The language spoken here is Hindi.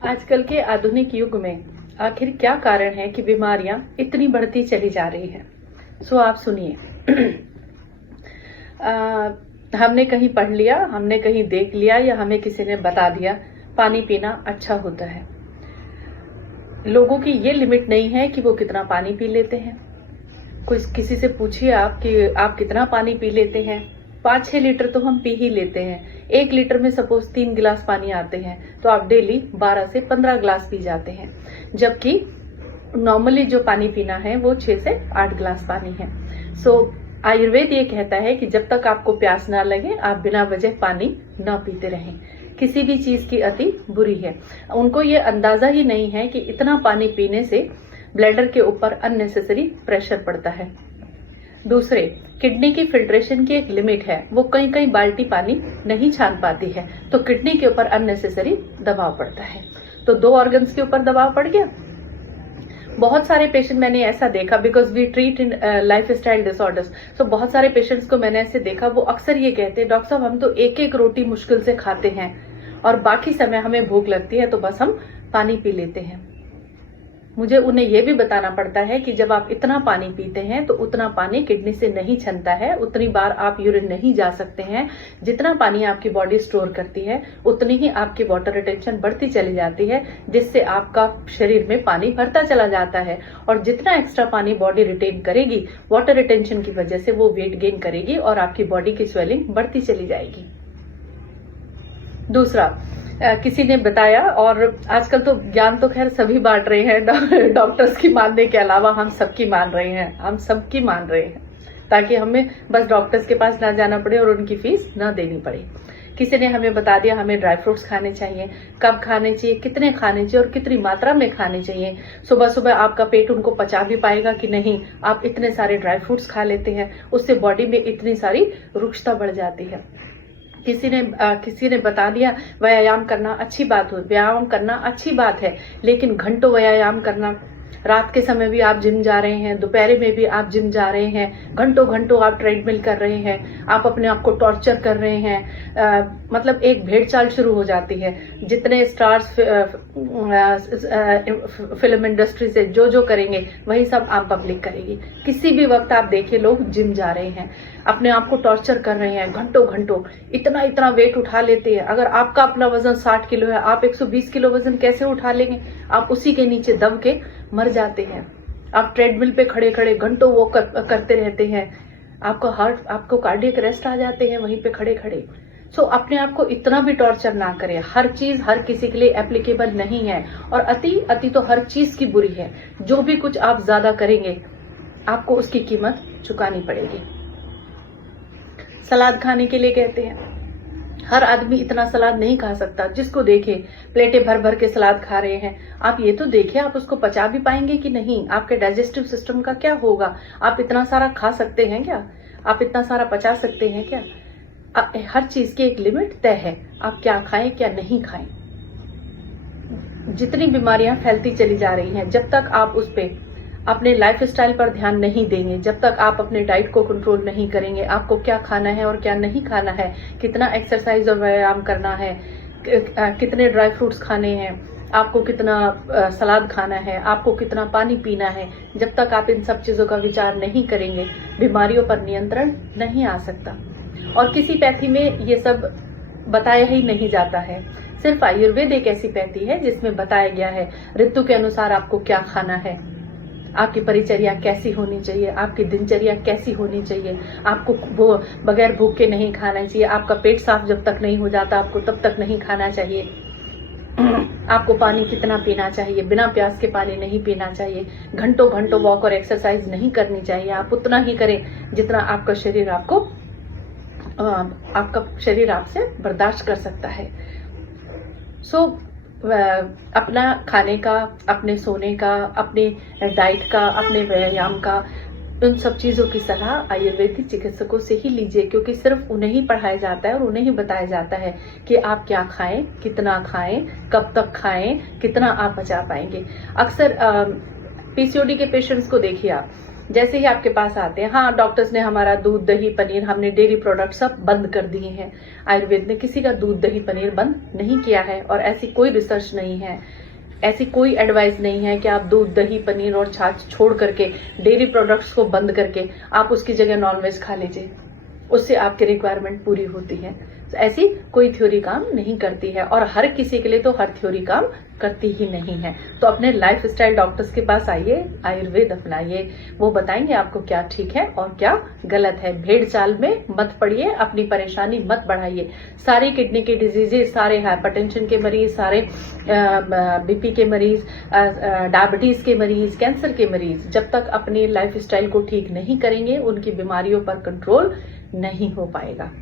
आजकल के आधुनिक युग में आखिर क्या कारण है कि बीमारियां इतनी बढ़ती चली जा रही है। सो आप सुनिए। हमने कहीं पढ़ लिया, हमने कहीं देख लिया या हमें किसी ने बता दिया पानी पीना अच्छा होता है। लोगों की ये लिमिट नहीं है कि वो कितना पानी पी लेते हैं। कोई किसी से पूछिए आप कि आप कितना पानी पी लेते हैं। 5-6 लीटर तो हम पी ही लेते हैं। 1 लीटर में सपोज 3 गिलास पानी आते हैं तो आप डेली 12 से 15 गिलास पी जाते हैं, जबकि नॉर्मली जो पानी पीना है वो 6 से 8 गिलास पानी है। सो आयुर्वेद ये कहता है कि जब तक आपको प्यास ना लगे आप बिना वजह पानी ना पीते रहें। किसी भी चीज की अति बुरी है। उनको ये अंदाजा ही नहीं है कि इतना पानी पीने से ब्लैडर के ऊपर अननेसेसरी प्रेशर पड़ता है। दूसरे, किडनी की फिल्ट्रेशन की एक लिमिट है, वो कई कई बाल्टी पानी नहीं छान पाती है, तो किडनी के ऊपर अननेसेसरी दबाव पड़ता है। तो 2 ऑर्गन्स के ऊपर दबाव पड़ गया। बहुत सारे पेशेंट मैंने ऐसा देखा, because we treat in lifestyle disorders. So बहुत सारे पेशेंट्स को मैंने ऐसे देखा, वो अक्सर ये कहते हैं डॉक्टर साहब हम तो एक एक रोटी मुश्किल से खाते हैं और बाकी समय हमें भूख लगती है तो बस हम पानी पी लेते हैं। मुझे उन्हें यह भी बताना पड़ता है कि जब आप इतना पानी पीते हैं तो उतना पानी किडनी से नहीं छनता है, उतनी बार आप यूरिन नहीं जा सकते हैं। जितना पानी आपकी बॉडी स्टोर करती है उतनी ही आपकी वाटर रिटेंशन बढ़ती चली जाती है, जिससे आपका शरीर में पानी भरता चला जाता है। और जितना एक्स्ट्रा पानी बॉडी रिटेन करेगी, वाटर रिटेंशन की वजह से वो वेट गेन करेगी और आपकी बॉडी की स्वेलिंग बढ़ती चली जाएगी। दूसरा, किसी ने बताया, और आजकल तो ज्ञान तो खैर सभी बांट रहे हैं, डॉक्टर्स की मानने के अलावा हम सबकी मान रहे हैं, हम सबकी मान रहे हैं, ताकि हमें बस डॉक्टर्स के पास ना जाना पड़े और उनकी फीस ना देनी पड़े। किसी ने हमें बता दिया हमें ड्राई फ्रूट्स खाने चाहिए, कब खाने चाहिए, कितने खाने चाहिए और कितनी मात्रा में खाने चाहिए। सुबह सुबह आपका पेट उनको पचा भी पाएगा कि नहीं। आप इतने सारे ड्राई फ्रूट्स खा लेते हैं, उससे बॉडी में इतनी सारी रुक्षता बढ़ जाती है। किसी ने बता दिया व्यायाम करना अच्छी बात हो, व्यायाम करना अच्छी बात है, लेकिन घंटों व्यायाम करना, रात के समय भी आप जिम जा रहे हैं, दोपहर में भी आप जिम जा रहे हैं, घंटों घंटों आप ट्रेडमिल कर रहे हैं, आप अपने आप को टॉर्चर कर रहे हैं। मतलब एक भेड़चाल शुरू हो जाती है। जितने स्टार्स फिल्म इंडस्ट्री से जो करेंगे वही सब आम पब्लिक करेगी। किसी भी वक्त आप देखिए लोग जिम जा रहे हैं, अपने आप को टॉर्चर कर रहे हैं, घंटों घंटों इतना वेट उठा लेते हैं। अगर आपका अपना वजन 60 किलो है, आप 120 किलो वजन कैसे उठा लेंगे? आप उसी के नीचे दब के मर जाते हैं। आप ट्रेडमिल पे खड़े खड़े घंटों वो करते रहते हैं, आपको कार्डियक अरेस्ट आ जाते हैं वहीं पे खड़े खड़े। सो अपने आप को इतना भी टॉर्चर ना करें। हर चीज हर किसी के लिए एप्लीकेबल नहीं है, और अति तो हर चीज की बुरी है। जो भी कुछ आप ज्यादा करेंगे आपको उसकी कीमत चुकानी पड़ेगी। सलाद खाने के लिए कहते हैं, हर आदमी इतना सलाद नहीं खा सकता। जिसको देखे प्लेटें भर भर के सलाद खा रहे हैं, आप ये तो देखिए आप उसको पचा भी पाएंगे कि नहीं, आपके डाइजेस्टिव सिस्टम का क्या होगा? आप इतना सारा खा सकते हैं क्या? आप इतना सारा पचा सकते हैं क्या? हर चीज की एक लिमिट तय है, आप क्या खाएं क्या नहीं खाएं। जितनी बीमारियां फैलती चली जा रही हैं, जब तक आप उस पे अपने लाइफ स्टाइल पर ध्यान नहीं देंगे, जब तक आप अपने डाइट को कंट्रोल नहीं करेंगे, आपको क्या खाना है और क्या नहीं खाना है, कितना एक्सरसाइज और व्यायाम करना है, कितने ड्राई फ्रूट्स खाने हैं, आपको कितना सलाद खाना है, आपको कितना पानी पीना है, जब तक आप इन सब चीजों का विचार नहीं करेंगे बीमारियों पर नियंत्रण नहीं आ सकता। और किसी पैथी में ये सब बताया ही नहीं जाता है। सिर्फ आयुर्वेद एक ऐसी पैथी है जिसमें बताया गया है ऋतु के अनुसार आपको क्या खाना है, आपकी परिचर्या कैसी होनी चाहिए, आपकी दिनचर्या कैसी होनी चाहिए, आपको वो बगैर भूख के नहीं खाना चाहिए, आपका पेट साफ जब तक नहीं हो जाता आपको तब तक नहीं खाना चाहिए, आपको पानी कितना पीना चाहिए, बिना प्यास के पानी नहीं पीना चाहिए, घंटों घंटों वॉक और एक्सरसाइज नहीं करनी चाहिए, आप उतना ही करें जितना आपका शरीर आपसे बर्दाश्त कर सकता है। सो अपना खाने का, अपने सोने का, अपने डाइट का, अपने व्यायाम का, उन सब चीजों की सलाह आयुर्वेदिक चिकित्सकों से ही लीजिए, क्योंकि सिर्फ उन्हें ही पढ़ाया जाता है और उन्हें ही बताया जाता है कि आप क्या खाएं, कितना खाएं, कब तक खाएं, कितना आप बचा पाएंगे। अक्सर पीसीओडी के पेशेंट्स को देखिए आप, जैसे ही आपके पास आते हैं, हाँ डॉक्टर्स ने हमारा दूध दही पनीर, हमने डेयरी प्रोडक्ट सब बंद कर दिए हैं। आयुर्वेद ने किसी का दूध दही पनीर बंद नहीं किया है, और ऐसी कोई रिसर्च नहीं है, ऐसी कोई एडवाइस नहीं है कि आप दूध दही पनीर और छाछ छोड़ करके, डेयरी प्रोडक्ट्स को बंद करके आप उसकी जगह नॉनवेज खा लीजिए, उससे आपकी रिक्वायरमेंट पूरी होती है। तो ऐसी कोई थ्योरी काम नहीं करती है, और हर किसी के लिए तो हर थ्योरी काम करती ही नहीं है। तो अपने लाइफस्टाइल डॉक्टर्स के पास आइए, आयुर्वेद अपनाइए, वो बताएंगे आपको क्या ठीक है और क्या गलत है। भेड़ चाल में मत पड़िए, अपनी परेशानी मत बढ़ाइए। सारी किडनी के डिजीजेस, सारे हाइपरटेंशन के मरीज, सारे बीपी के मरीज, डायबिटीज के मरीज, कैंसर के मरीज, जब तक अपनी लाइफस्टाइल को ठीक नहीं करेंगे, उनकी बीमारियों पर कंट्रोल नहीं हो पाएगा।